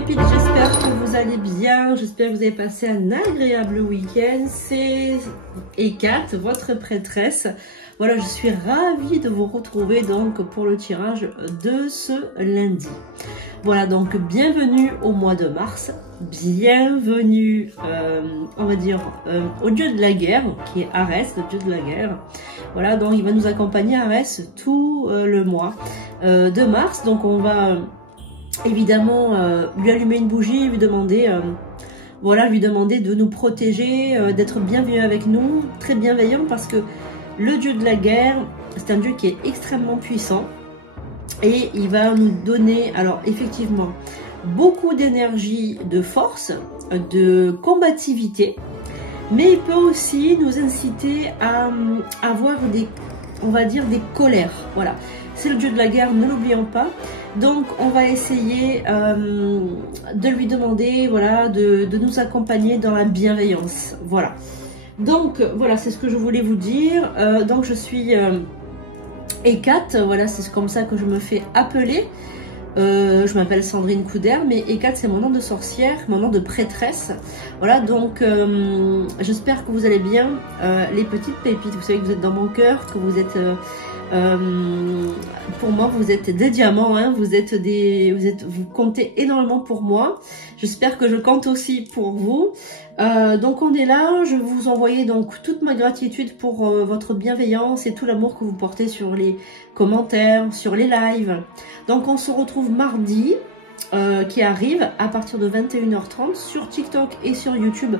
pépites, j'espère que vous allez bien, j'espère que vous avez passé un agréable week-end. C'est Ekat, votre prêtresse. Voilà, je suis ravie de vous retrouver donc pour le tirage de ce lundi. Voilà, donc bienvenue au mois de mars, bienvenue, on va dire, au dieu de la guerre, qui est Arès, le dieu de la guerre. Voilà, donc il va nous accompagner Arès tout le mois de mars. Donc on va évidemment lui allumer une bougie, lui demander, voilà, lui demander de nous protéger, d'être bienveillant avec nous, très bienveillant, parce que le dieu de la guerre, c'est un dieu qui est extrêmement puissant et il va nous donner, alors effectivement, beaucoup d'énergie, de force, de combativité, mais il peut aussi nous inciter à avoir des, on va dire, des colères. Voilà, c'est le dieu de la guerre, ne l'oublions pas. Donc on va essayer de lui demander, voilà, de nous accompagner dans la bienveillance. Voilà. Donc voilà, c'est ce que je voulais vous dire. Donc je suis Ekat, voilà, c'est comme ça que je me fais appeler. Je m'appelle Sandrine Couder, mais Ekat c'est mon nom de sorcière, mon nom de prêtresse. Voilà, donc j'espère que vous allez bien, les petites pépites. Vous savez que vous êtes dans mon cœur, que vous êtes pour moi vous êtes des diamants, hein, vous comptez énormément pour moi. J'espère que je compte aussi pour vous. Donc on est là, je vais vous envoyer donc toute ma gratitude pour votre bienveillance et tout l'amour que vous portez sur les commentaires, sur les lives. Donc on se retrouve mardi qui arrive à partir de 21h30 sur TikTok et sur YouTube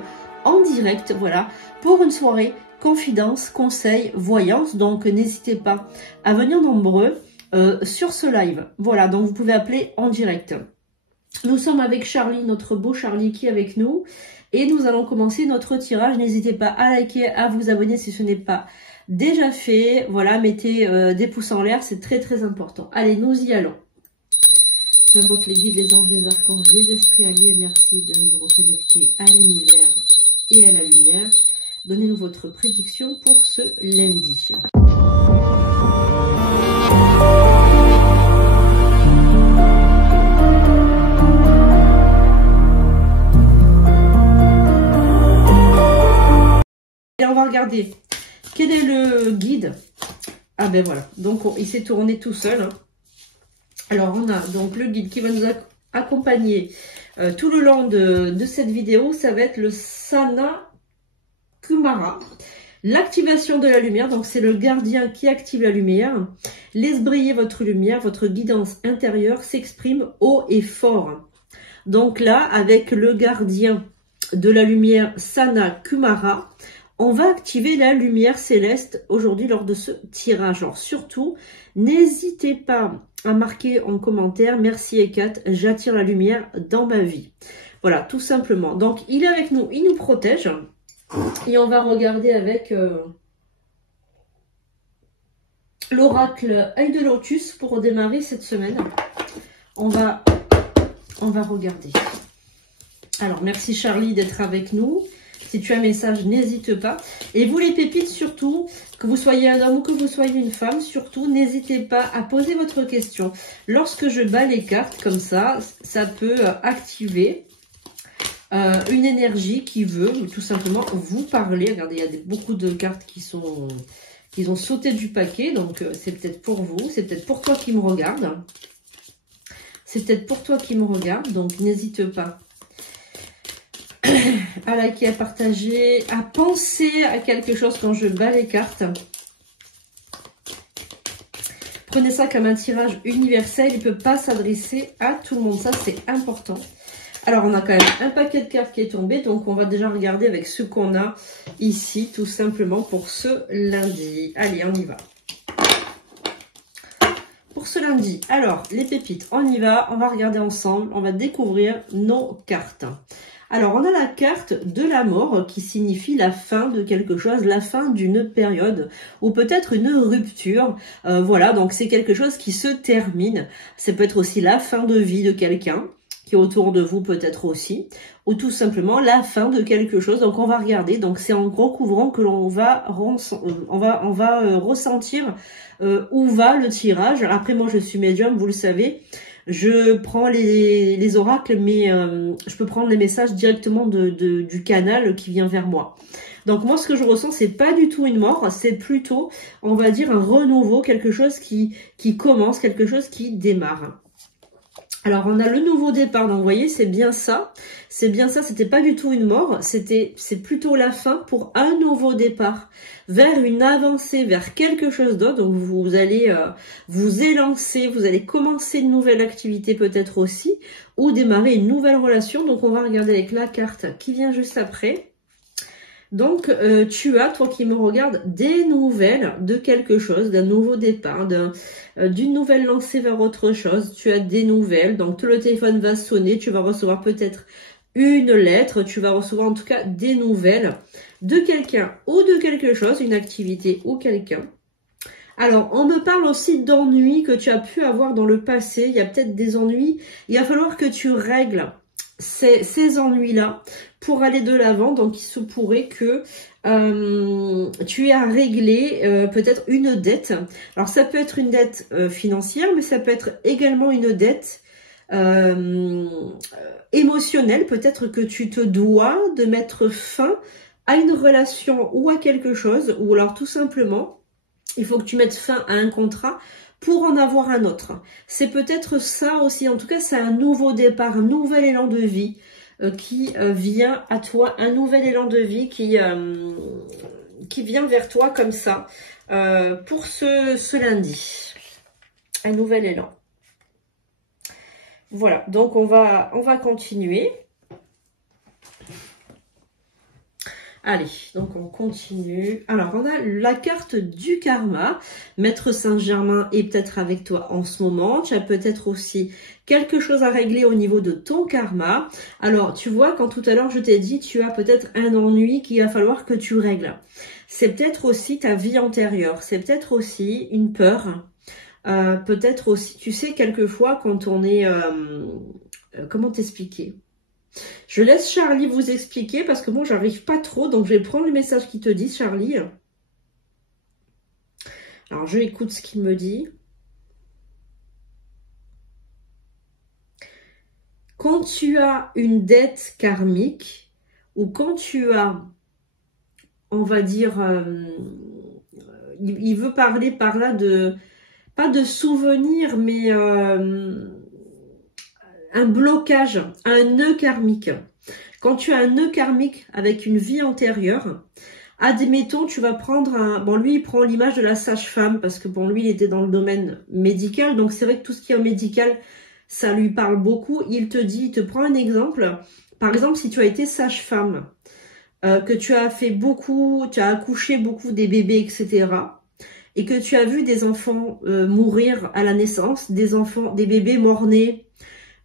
en direct, voilà, pour une soirée confidence, conseil, voyance. Donc n'hésitez pas à venir nombreux sur ce live. Voilà, donc vous pouvez appeler en direct. Nous sommes avec Charlie, notre beau Charlie qui est avec nous. Et nous allons commencer notre tirage. N'hésitez pas à liker, à vous abonner si ce n'est pas déjà fait. Voilà, mettez des pouces en l'air, c'est très très important. Allez, nous y allons. J'invoque les guides, les anges, les archanges, les esprits alliés. Merci de nous reconnecter à l'univers et à la lumière. Donnez-nous votre prédiction pour ce lundi. Et on va regarder quel est le guide. Ah ben voilà, donc il s'est tourné tout seul. Hein. Alors on a donc le guide qui va nous accompagner tout le long de cette vidéo. Ça va être le Sana Kumara. L'activation de la lumière, donc c'est le gardien qui active la lumière. Laisse briller votre lumière, votre guidance intérieure s'exprime haut et fort. Donc là, avec le gardien de la lumière Sana Kumara, on va activer la lumière céleste aujourd'hui lors de ce tirage. Alors surtout, n'hésitez pas à marquer en commentaire « Merci Ekat, j'attire la lumière dans ma vie ». Voilà, tout simplement. Donc il est avec nous, il nous protège. Et on va regarder avec l'oracle Œil de Lotus pour démarrer cette semaine. On va regarder. Alors merci Charlie d'être avec nous. Si tu as un message, n'hésite pas. Et vous les pépites, surtout, que vous soyez un homme ou que vous soyez une femme, surtout, n'hésitez pas à poser votre question. Lorsque je bats les cartes comme ça, ça peut activer une énergie qui veut tout simplement vous parler. Regardez, il y a beaucoup de cartes qui ont sauté du paquet. Donc, c'est peut-être pour vous. C'est peut-être pour toi qui me regarde. C'est peut-être pour toi qui me regarde. Donc, n'hésite pas à liker, à partager, à penser à quelque chose quand je bats les cartes. Prenez ça comme un tirage universel. Il ne peut pas s'adresser à tout le monde. Ça, c'est important. Alors, on a quand même un paquet de cartes qui est tombé. Donc, on va déjà regarder avec ce qu'on a ici, tout simplement, pour ce lundi. Allez, on y va. Pour ce lundi, alors, les pépites, on y va. On va regarder ensemble. On va découvrir nos cartes. Alors, on a la carte de la mort qui signifie la fin de quelque chose, la fin d'une période ou peut-être une rupture. Voilà, donc c'est quelque chose qui se termine. Ça peut être aussi la fin de vie de quelqu'un qui est autour de vous peut-être aussi, ou tout simplement la fin de quelque chose. Donc on va regarder, donc c'est en recouvrant que l'on va, ressentir où va le tirage. Après moi je suis médium, vous le savez, Je prends les oracles, mais je peux prendre les messages directement du canal qui vient vers moi. Donc moi, ce que je ressens, c'est pas du tout une mort, c'est plutôt, on va dire, un renouveau, quelque chose qui commence, quelque chose qui démarre. Alors, on a le nouveau départ, donc vous voyez, c'est bien ça, c'était pas du tout une mort, c'est plutôt la fin pour un nouveau départ, vers une avancée, vers quelque chose d'autre, donc vous allez vous élancer, vous allez commencer une nouvelle activité peut-être aussi, ou démarrer une nouvelle relation, donc on va regarder avec la carte qui vient juste après. Donc, tu as, toi qui me regardes, des nouvelles de quelque chose, d'un nouveau départ, d'une nouvelle lancée vers autre chose. Tu as des nouvelles, donc le téléphone va sonner, tu vas recevoir peut-être une lettre, tu vas recevoir en tout cas des nouvelles de quelqu'un ou de quelque chose, une activité ou quelqu'un. Alors, on me parle aussi d'ennuis que tu as pu avoir dans le passé. Il y a peut-être des ennuis. Il va falloir que tu règles ces ennuis-là pour aller de l'avant. Donc, il se pourrait que tu aies à régler peut-être une dette. Alors, ça peut être une dette financière, mais ça peut être également une dette émotionnelle. Peut-être que tu te dois de mettre fin à une relation ou à quelque chose, ou alors tout simplement, il faut que tu mettes fin à un contrat pour en avoir un autre. C'est peut-être ça aussi, en tout cas c'est un nouveau départ, un nouvel élan de vie qui vient à toi, un nouvel élan de vie qui vient vers toi comme ça pour ce lundi. Un nouvel élan. Voilà, donc on va continuer. Allez, donc on continue. Alors, on a la carte du karma. Maître Saint-Germain est peut-être avec toi en ce moment. Tu as peut-être aussi quelque chose à régler au niveau de ton karma. Alors, tu vois, quand tout à l'heure je t'ai dit, tu as peut-être un ennui qu'il va falloir que tu règles. C'est peut-être aussi ta vie antérieure. C'est peut-être aussi une peur. Peut-être aussi, tu sais, quelquefois quand on est... comment t'expliquer ? Je laisse Charlie vous expliquer parce que moi, j'arrive pas trop. Donc, je vais prendre le message qu'il te dit, Charlie. Alors, je écoute ce qu'il me dit. Quand tu as une dette karmique ou quand tu as, on va dire, il veut parler par là de, pas de souvenirs, mais... un blocage, un nœud karmique. Quand tu as un nœud karmique avec une vie antérieure, admettons, tu vas prendre un... Bon, lui, il prend l'image de la sage-femme parce que, bon, lui, il était dans le domaine médical. Donc, c'est vrai que tout ce qui est médical, ça lui parle beaucoup. Il te prend un exemple. Par exemple, si tu as été sage-femme, que tu as fait beaucoup, tu as accouché beaucoup des bébés, etc., et que tu as vu des enfants mourir à la naissance, des bébés morts-nés,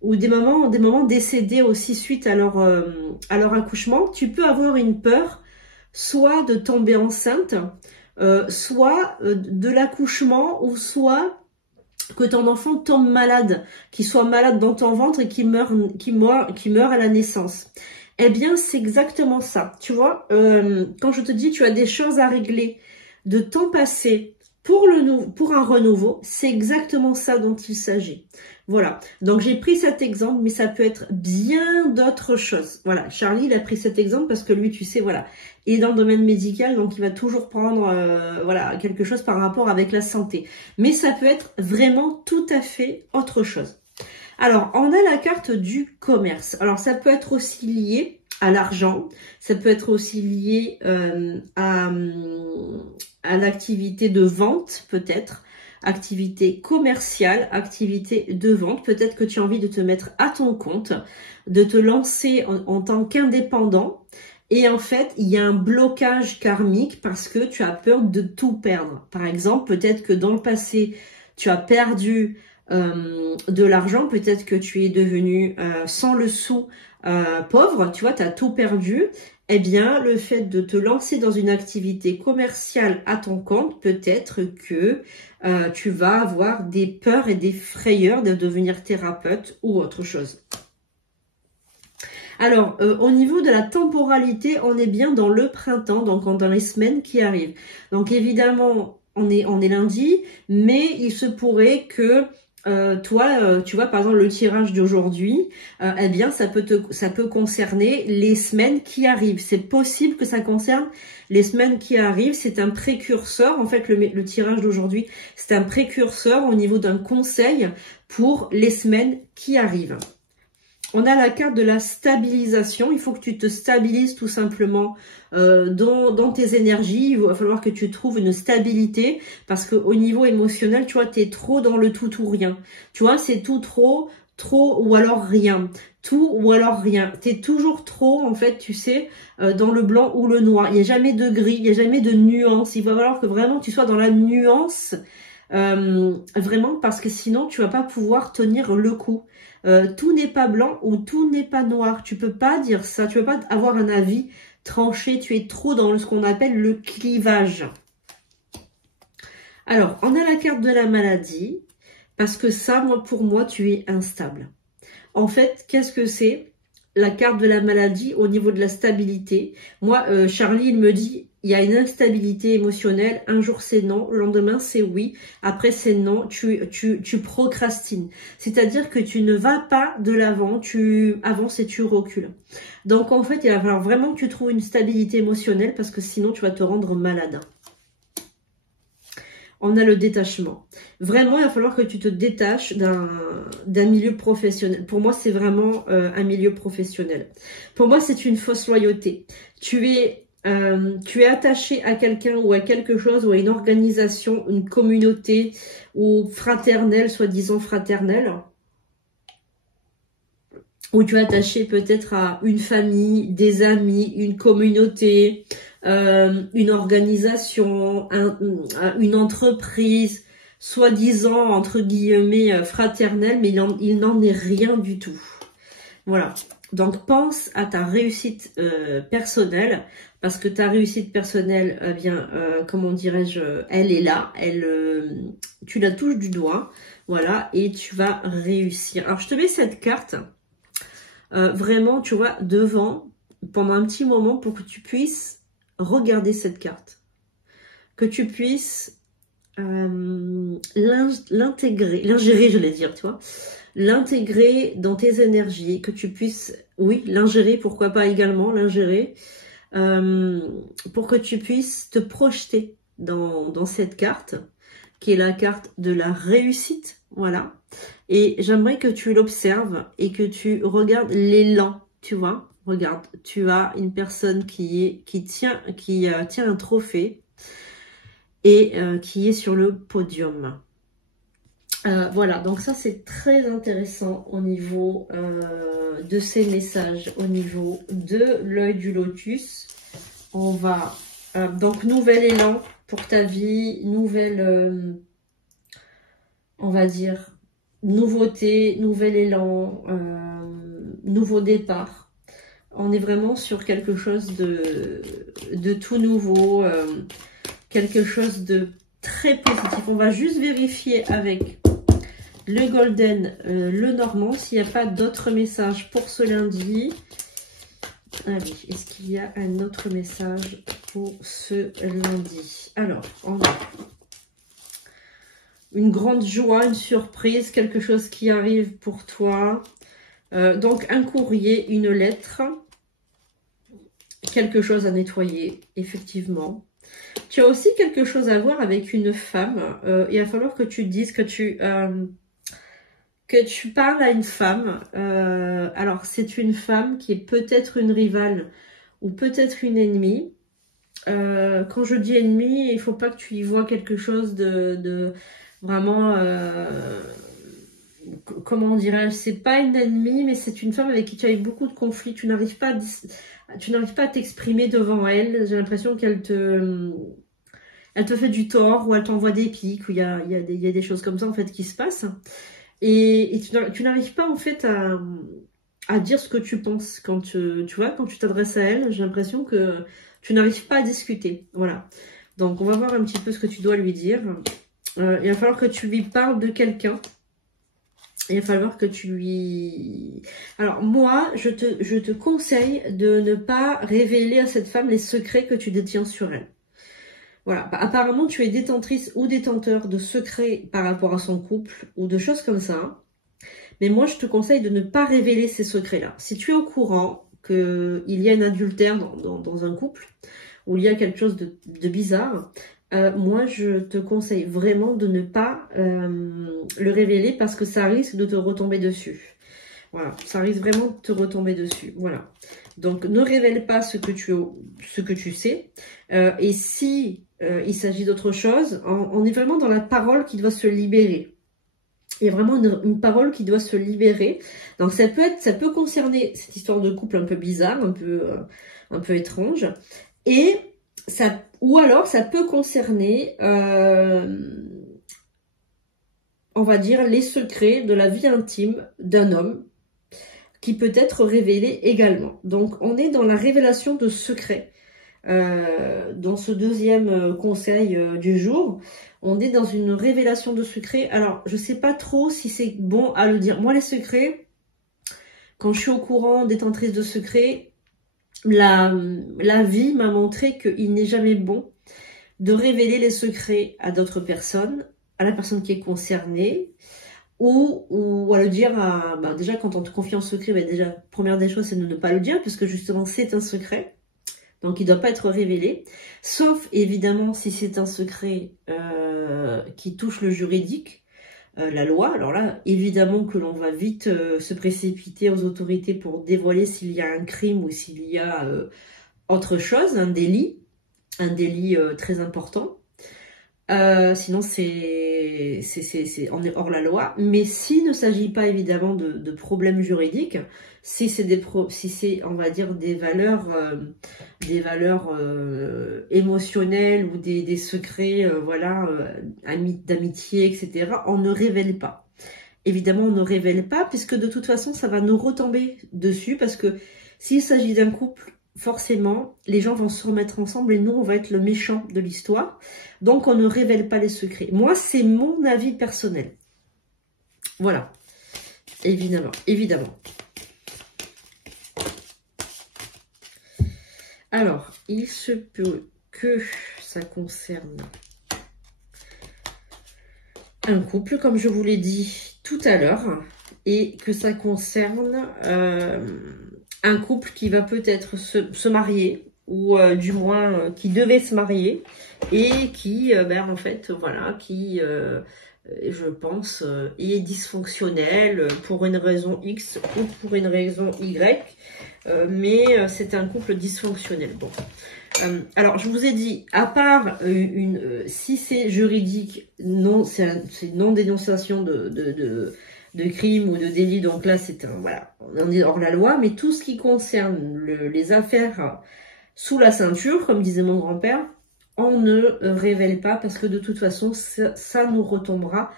ou des mamans décédées aussi suite à leur accouchement, tu peux avoir une peur, soit de tomber enceinte, soit de l'accouchement, ou soit que ton enfant tombe malade, qu'il soit malade dans ton ventre et qu'il meurt à la naissance. Eh bien, c'est exactement ça. Tu vois, quand je te dis tu as des choses à régler de ton passé pour un renouveau, c'est exactement ça dont il s'agit. Voilà, donc j'ai pris cet exemple, mais ça peut être bien d'autres choses. Voilà, Charlie, il a pris cet exemple parce que lui, tu sais, voilà, il est dans le domaine médical, donc il va toujours prendre voilà, quelque chose par rapport avec la santé. Mais ça peut être vraiment tout à fait autre chose. Alors, on a la carte du commerce. Alors, ça peut être aussi lié à l'argent, ça peut être aussi lié à l'activité de vente, peut-être, activité commerciale, activité de vente. Peut-être que tu as envie de te mettre à ton compte, de te lancer en tant qu'indépendant. Et en fait, il y a un blocage karmique parce que tu as peur de tout perdre. Par exemple, peut-être que dans le passé, tu as perdu de l'argent. Peut-être que tu es devenu sans le sou pauvre. Tu vois, tu as tout perdu. Eh bien, le fait de te lancer dans une activité commerciale à ton compte, peut-être que tu vas avoir des peurs et des frayeurs de devenir thérapeute ou autre chose. Alors, au niveau de la temporalité, on est bien dans le printemps, donc dans les semaines qui arrivent. Donc, évidemment, on est lundi, mais il se pourrait que toi, tu vois, par exemple, le tirage d'aujourd'hui, eh bien, ça peut concerner les semaines qui arrivent. C'est possible que ça concerne les semaines qui arrivent. C'est un précurseur. En fait, le tirage d'aujourd'hui, c'est un précurseur au niveau d'un conseil pour les semaines qui arrivent. On a la carte de la stabilisation. Il faut que tu te stabilises tout simplement dans tes énergies. Il va falloir que tu trouves une stabilité parce qu'au niveau émotionnel, tu vois, tu es trop dans le tout ou rien. Tu vois, c'est tout trop ou alors rien. Tout ou alors rien. Tu es toujours trop, en fait, tu sais, dans le blanc ou le noir. Il n'y a jamais de gris, il n'y a jamais de nuance. Il va falloir que vraiment tu sois dans la nuance. Vraiment parce que sinon tu vas pas pouvoir tenir le coup. Tout n'est pas blanc ou tout n'est pas noir. Tu peux pas dire ça, tu peux pas avoir un avis tranché, tu es trop dans ce qu'on appelle le clivage. Alors, on a la carte de la maladie, parce que ça, pour moi, tu es instable. En fait, qu'est-ce que c'est? La carte de la maladie au niveau de la stabilité. Moi, Charlie, il me dit, il y a une instabilité émotionnelle. Un jour, c'est non. Le lendemain, c'est oui. Après, c'est non. Tu procrastines. C'est-à-dire que tu ne vas pas de l'avant. Tu avances et tu recules. Donc, en fait, il va falloir vraiment que tu trouves une stabilité émotionnelle parce que sinon, tu vas te rendre malade. On a le détachement. Vraiment, il va falloir que tu te détaches d'un milieu professionnel. Pour moi, c'est vraiment un milieu professionnel. Pour moi, c'est une fausse loyauté. Tu es attaché à quelqu'un ou à quelque chose ou à une organisation, une communauté ou fraternelle, soi-disant fraternelle. Ou tu es attaché peut-être à une famille, des amis, une communauté, une organisation, une entreprise, soi-disant, entre guillemets, fraternelle, mais il n'en est rien du tout. Voilà. Donc, pense à ta réussite personnelle, parce que ta réussite personnelle, eh bien, comment dirais-je, elle est là, tu la touches du doigt, voilà, et tu vas réussir. Alors, je te mets cette carte, vraiment, tu vois, devant, pendant un petit moment, pour que tu puisses regarder cette carte, que tu puisses l'ingérer, je vais dire, tu vois, l'intégrer dans tes énergies, que tu puisses, oui, l'ingérer, pourquoi pas également l'ingérer, pour que tu puisses te projeter dans cette carte, qui est la carte de la réussite, voilà. Et j'aimerais que tu l'observes et que tu regardes l'élan, tu vois. Regarde, tu as une personne qui tient un trophée et qui est sur le podium. Voilà, donc ça c'est très intéressant au niveau de ces messages, au niveau de l'œil du lotus. On va, donc nouvel élan pour ta vie, nouvelle, on va dire, nouveauté, nouvel élan, nouveau départ. On est vraiment sur quelque chose de tout nouveau, quelque chose de très positif. On va juste vérifier avec le golden, le normand, s'il n'y a pas d'autres messages pour ce lundi. Allez, est-ce qu'il y a un autre message pour ce lundi? Alors, on a une grande joie, une surprise, quelque chose qui arrive pour toi. Donc, un courrier, une lettre, quelque chose à nettoyer, effectivement. Tu as aussi quelque chose à voir avec une femme. Il va falloir que tu dises que tu parles à une femme. Alors, c'est une femme qui est peut-être une rivale ou peut-être une ennemie. Quand je dis ennemie, il ne faut pas que tu y vois quelque chose de vraiment... comment dirais-je, c'est pas une ennemie, mais c'est une femme avec qui tu as eu beaucoup de conflits. Tu n'arrives pas à t'exprimer devant elle. J'ai l'impression qu'elle te fait du tort, ou elle t'envoie des pics, ou il y a des choses comme ça en fait qui se passent. Et tu n'arrives pas en fait à dire ce que tu penses quand tu vois, quand tu t'adresses à elle. J'ai l'impression que tu n'arrives pas à discuter. Voilà. Donc on va voir un petit peu ce que tu dois lui dire. Il va falloir que tu lui parles de quelqu'un. Il va falloir que tu lui... Alors moi, je te conseille de ne pas révéler à cette femme les secrets que tu détiens sur elle. Voilà, bah, apparemment tu es détentrice ou détenteur de secrets par rapport à son couple ou de choses comme ça. Mais moi je te conseille de ne pas révéler ces secrets-là. Si tu es au courant qu'il y a un adultère dans un couple, ou il y a quelque chose de bizarre, moi je te conseille vraiment de ne pas le révéler parce que ça risque de te retomber dessus. Voilà, ça risque vraiment de te retomber dessus. Voilà. Donc ne révèle pas ce que tu sais. Et si il s'agit d'autre chose, on est vraiment dans la parole qui doit se libérer. Il y a vraiment une parole qui doit se libérer. Donc ça peut concerner cette histoire de couple un peu bizarre, un peu étrange. Et ça, ou alors ça peut concerner, on va dire, les secrets de la vie intime d'un homme qui peut être révélé également. Donc on est dans la révélation de secrets. Dans ce deuxième conseil du jour, on est dans une révélation de secrets. Alors, je sais pas trop si c'est bon à le dire. Moi, les secrets, quand je suis au courant, détentrice de secrets, la vie m'a montré qu'il n'est jamais bon de révéler les secrets à d'autres personnes, à la personne qui est concernée, ou à le dire à... Bah, déjà, quand on te confie un secret, bah, déjà, première des choses, c'est de ne pas le dire, puisque justement, c'est un secret. Donc, il ne doit pas être révélé, sauf évidemment si c'est un secret qui touche le juridique, la loi. Alors là, évidemment que l'on va vite se précipiter aux autorités pour dévoiler s'il y a un crime ou s'il y a autre chose, un délit très important. Sinon, on est hors la loi. Mais s'il ne s'agit pas évidemment de problèmes juridiques, si c'est on va dire des valeurs émotionnelles ou des secrets voilà d'amitié, etc., on ne révèle pas. Évidemment, on ne révèle pas puisque de toute façon, ça va nous retomber dessus parce que s'il s'agit d'un couple, forcément, les gens vont se remettre ensemble et nous, on va être le méchant de l'histoire. Donc, on ne révèle pas les secrets. Moi, c'est mon avis personnel. Voilà. Évidemment. Alors, il se peut que ça concerne un couple, comme je vous l'ai dit tout à l'heure, et que ça concerne un couple qui va peut-être se marier, ou du moins qui devait se marier, et qui, en fait, voilà, qui, je pense, est dysfonctionnel pour une raison X ou pour une raison Y, mais c'est un couple dysfonctionnel. Bon. Alors, je vous ai dit, à part si c'est juridique, non, c'est non-dénonciation de crime ou de délit, donc là, voilà, on est hors la loi, mais tout ce qui concerne les affaires sous la ceinture, comme disait mon grand-père, on ne révèle pas parce que de toute façon, ça nous retombera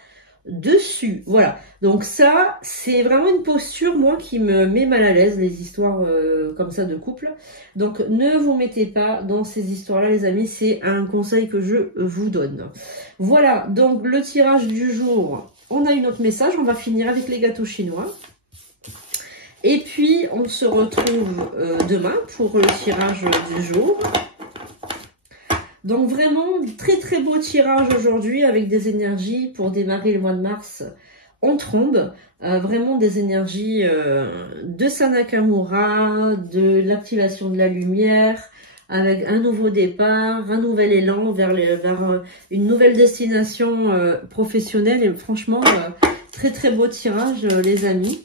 dessus. Voilà, donc ça, c'est vraiment une posture, moi, qui me met mal à l'aise, les histoires comme ça de couple. Donc, ne vous mettez pas dans ces histoires-là, les amis, c'est un conseil que je vous donne. Voilà, donc le tirage du jour, on a eu notre message, on va finir avec les gâteaux chinois. Et puis, on se retrouve demain pour le tirage du jour. Donc vraiment, très très beau tirage aujourd'hui avec des énergies pour démarrer le mois de mars en trombe. Vraiment des énergies de Sanakamura, de l'activation de la lumière, avec un nouveau départ, un nouvel élan vers une nouvelle destination professionnelle. Et franchement, très très beau tirage les amis.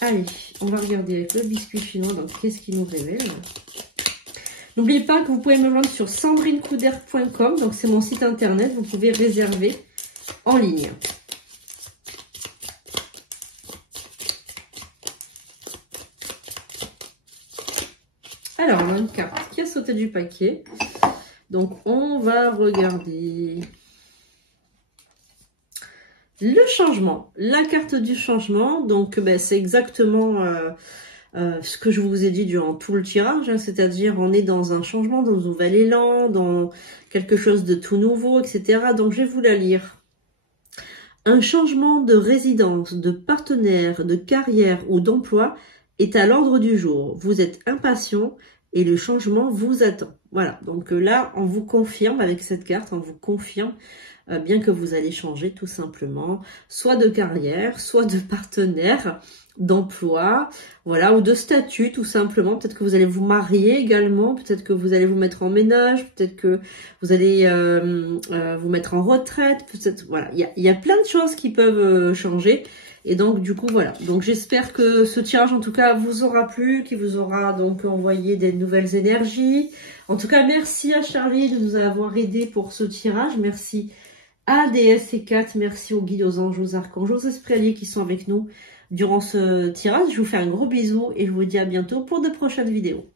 Allez, on va regarder avec le biscuit chinois, donc qu'est-ce qu'il nous révèle? N'oubliez pas que vous pouvez me joindre sur sandrinecouder.com, donc c'est mon site internet, vous pouvez réserver en ligne. Alors, on a une carte qui a sauté du paquet, donc on va regarder le changement, la carte du changement. Donc c'est exactement ce que je vous ai dit durant tout le tirage, hein, c'est-à-dire on est dans un changement, dans un nouvel élan, dans quelque chose de tout nouveau, etc. Donc je vais vous la lire. Un changement de résidence, de partenaire, de carrière ou d'emploi est à l'ordre du jour. Vous êtes impatient et le changement vous attend. Voilà, donc là, on vous confirme avec cette carte, on vous confirme bien que vous allez changer tout simplement, soit de carrière, soit de partenaire, d'emploi, voilà, ou de statut tout simplement. Peut-être que vous allez vous marier également, peut-être que vous allez vous mettre en ménage, peut-être que vous allez vous mettre en retraite, peut-être, voilà, il y a plein de choses qui peuvent changer. Et donc du coup voilà, donc j'espère que ce tirage en tout cas vous aura plu, qu'il vous aura donc envoyé des nouvelles énergies. En tout cas merci à Charlie de nous avoir aidé pour ce tirage, merci à DSC4, merci aux guides, aux anges, aux archanges, aux esprits alliés qui sont avec nous durant ce tirage. Je vous fais un gros bisou et je vous dis à bientôt pour de prochaines vidéos.